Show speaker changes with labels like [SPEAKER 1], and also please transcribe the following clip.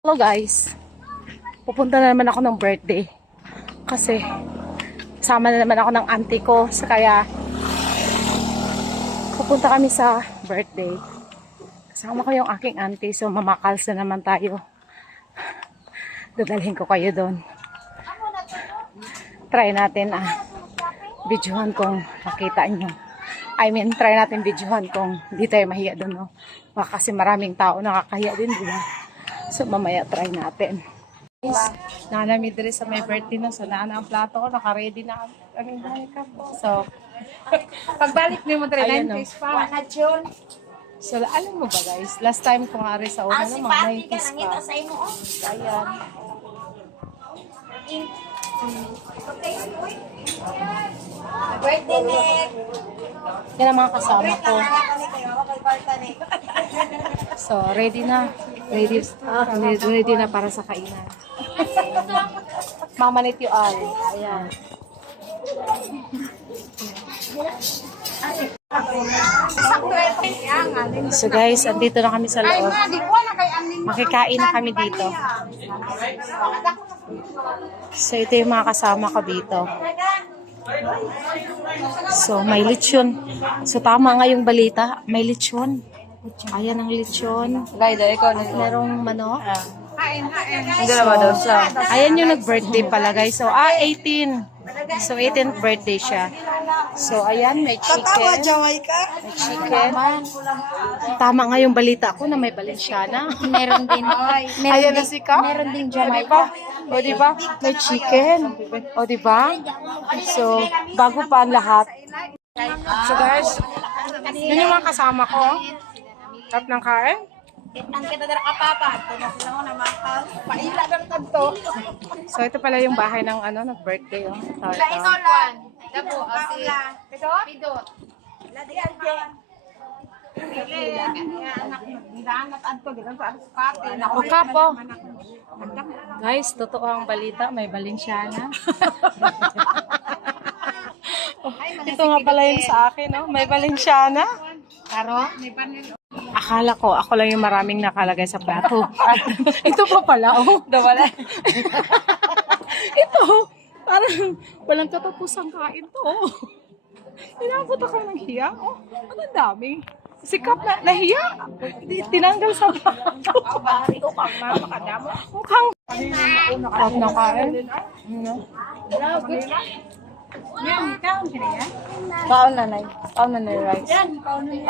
[SPEAKER 1] Hello guys. Pupunta na naman ako ng birthday. Kasi kasama na naman ako ng auntie ko. So kaya pupunta kami sa birthday. Kasama ko yung aking auntie. So mamakalsa naman tayo. Dadalhin ko kayo doon. Try natin ah. Videohan kung makita nyo. I mean, try natin videohan kung hindi tayo mahiya doon, no? Kasi maraming tao nakakahiya din, di ba? So, mamaya try natin. Guys, nanami dire sa may birthday na. So, naana ang plato ko. Naka-ready na ang aming makeup ko. So,
[SPEAKER 2] Pagbalik ni mo
[SPEAKER 1] Ayan,
[SPEAKER 2] 3
[SPEAKER 1] no.
[SPEAKER 2] days pa.
[SPEAKER 1] So, alam mo ba guys, last time ko nga rin sa una
[SPEAKER 2] Ah, Pati ka
[SPEAKER 1] 90s
[SPEAKER 2] nangita
[SPEAKER 1] pa.
[SPEAKER 2] sa imo. oh.
[SPEAKER 1] Ayan.
[SPEAKER 2] Birthday Nick.
[SPEAKER 1] Yan ang mga kasama ko.
[SPEAKER 2] ni.
[SPEAKER 1] So, ready na. Ready, ready, ready na para sa kainan. Mamanit yung all. Ayan. So guys, andito na kami sa loob. Makikain na kami dito. So ito yung mga kasama ko dito. So may lechon. So tama nga yung balita, may lechon. Ayan ang lechon.
[SPEAKER 2] Gayda, ikaw na.
[SPEAKER 1] Merong manok.
[SPEAKER 2] Hindi na ba daw siya?
[SPEAKER 1] Ayan yung nag-birthday pala guys. So, ah, 18. So, 18th birthday siya. So, ayan, may chicken.
[SPEAKER 2] Jamaica.
[SPEAKER 1] May chicken. Tama nga yung balita ko na may Balenciana.
[SPEAKER 2] Meron din. Meron
[SPEAKER 1] Ayan na
[SPEAKER 2] din-
[SPEAKER 1] si Ka.
[SPEAKER 2] Meron din
[SPEAKER 1] diba?
[SPEAKER 2] Jamaica.
[SPEAKER 1] O, diba? May chicken. O, diba? So, bago pa ang lahat. So, guys, yun yung mga kasama ko. Tap ng kain.
[SPEAKER 2] Ang kita dara ka papa. Tunas lang ako na mahal. Paila lang tanto.
[SPEAKER 1] So, ito pala yung bahay ng ano, ng-birthday. Oh. Ito,
[SPEAKER 2] Ila
[SPEAKER 1] ito.
[SPEAKER 2] ito Juan. Dabo asi. Pidot. Pidot. Ladi ante.
[SPEAKER 1] O, kapo. Guys, totoo ang balita. May Balenciana. Ito nga pala yung sa akin, no? May Balenciana.
[SPEAKER 2] Karo?
[SPEAKER 1] Akala ko, ako lang yung maraming nakalagay sa plato. Ito pa pala, oh. Nawala. Ito, parang walang katapusang kain to. oh. Inabot ako ng hiya. Oh, ano ang dami. Sikap na, nahiya. Tinanggal sa plato. Mukhang Sarap ng kain. Ano? Kaon na, Nay. Kaon na, Nay, rice.